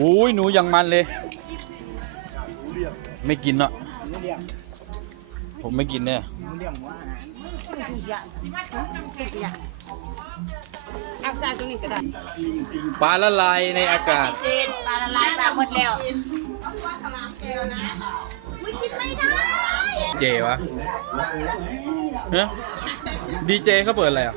อุ้ยหนูยังมันเลย ไม่กินเนาะผมไม่กินเนี่ยเอาใส่ตรงนี้ก็ได้ปลาละลายในอากาศเศษปลาละลายปลาหมดแล้วเจวะเฮ้ยดีเจเขาเปิดอะไรอะ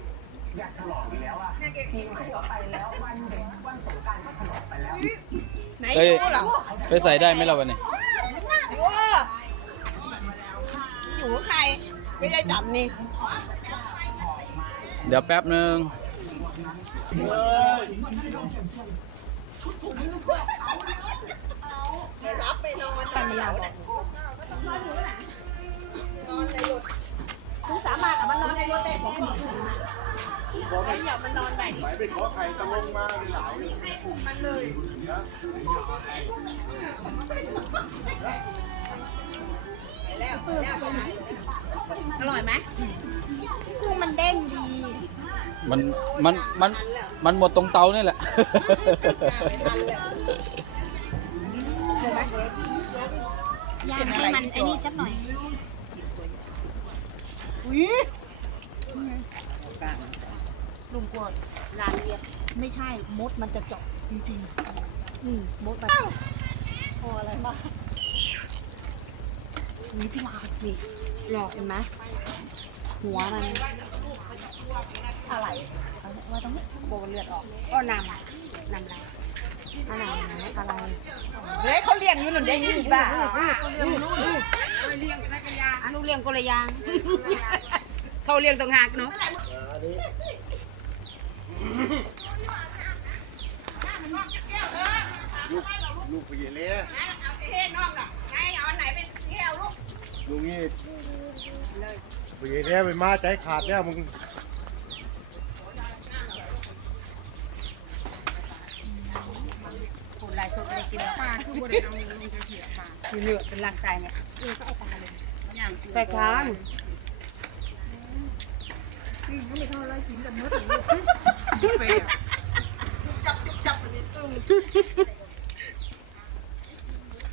ไหนเอ้ยอยู่เหรอไปใส่ได้ไหมเราวันนี้อยู่เอออยู่กับใครไม่ได้จับนี่เดี๋ยวแป๊บนึงรับไปนอนกันยาวนอนในรถคุณสามารถเอามันนอนในรถได้ของคุณ ได้หมายเป็นขอไข่ตะลงมาหลายให้คุมมันเลยอร่อยไหมกุ้งมันเด้งดี มันมันมันมันหมดตรงเตานี่แหละย่างให้มันไอ้นี่สักหน่อยอุ้ย ลุงกวดร้านเรียบไม่ใช่มดมันจะเจาะจริงๆ อืมมดมันพออะไรมานี่พี่ลานี่หลอกเห็นไหมหัวมันอะไรเอาไว้ตรงโบเลือดออกก็นำนำลายอะไรอะไรเฮ้ยเขาเลี้ยงอยู่หนุนได้ยี่บ้าเลี้ยงลูกเลี้ยงสักยาอันนู้นเลี้ยงคนลยางเขาเลี้ยงต่างหากเนาะ ลูกไปเยเล่เอาเท่น้องอะไงเอาอันไหนเป็นเที่ยวลูกลูกนี่ไปเยเล่ไปมาใจขาดแล้วมึงปูลายสดเลยกินปลาคือบ่ได้เอาลงจะเสียปลาคือเลือดเป็นลางทรายเนี่ยเออก็เอาปลาเลยอย่ค้าง ใส่ค้าง